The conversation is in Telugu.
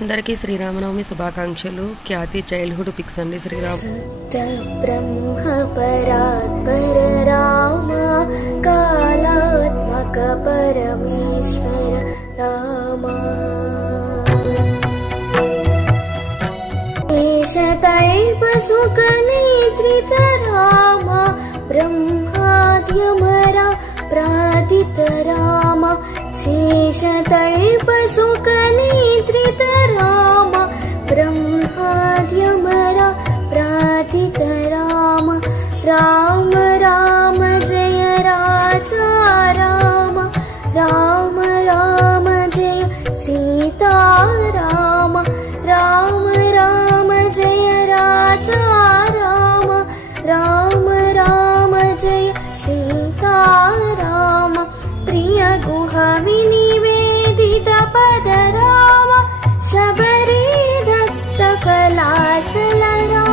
అందరికీ శ్రీరామనవమి శుభాకాంక్షలు. ఖ్యాతి చైల్డ్హుడ్ పిక్స్ అండి. శ్రీరామ్ బ్రహ్మ పరాత్పర రామ కాలాత్మక పరమేశ్వర రామ శేషతల్ప సుఖ నేత్రిత రామ బ్రహ్మాద్యమరా ప్రాదిత రామ శేషతల్ప సుఖ నేత్రిత రామ బ్రహ్మాద్యమరా ప్రాదిత రామ రామ రామ జయ రాజా రామ రామ రామ జయ సీతారామ రామ రామ జయ రాజా రామ రామ రామ జయ సీతారామ ప్రియ గుహ వినివేదిత పద రామ శబరి దత్త కళాసల రామ